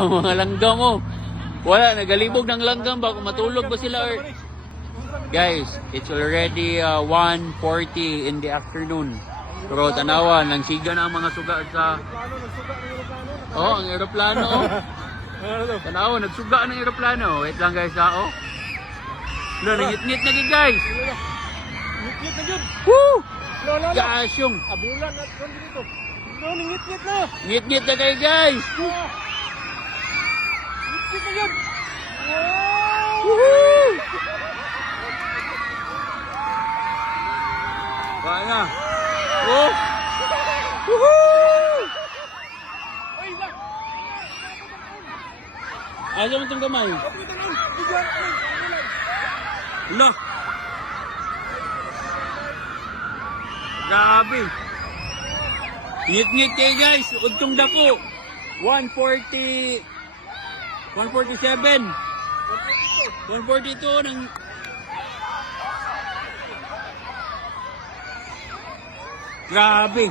Mga langgam mo. Wala, nagalibog ng langgam ba? Kung matulog ba sila or... Guys, it's already 1:40 in the afternoon. Pero tanawa, nang siga na ang mga suga sa... Oh, ang aeroplano. Tanawa, nagsuga ng aeroplano. Wait lang guys, oh. Lo, nangit-ngit na gid guys. Ngit-ngit na yun. Woo! Lola. Gasyong. Abulan at kung dito. Ngit-ngit na. Ngit-ngit na kayo guys. Ngit-ngit na yun. Woohoo! Kaya. Oh! Woohoo! Ay, lang. Ayaw mo itong gamay. Lo! Grabe! Ngit-ngit kayo guys! Untong dako! 140... 147! 142 ng... Grabe!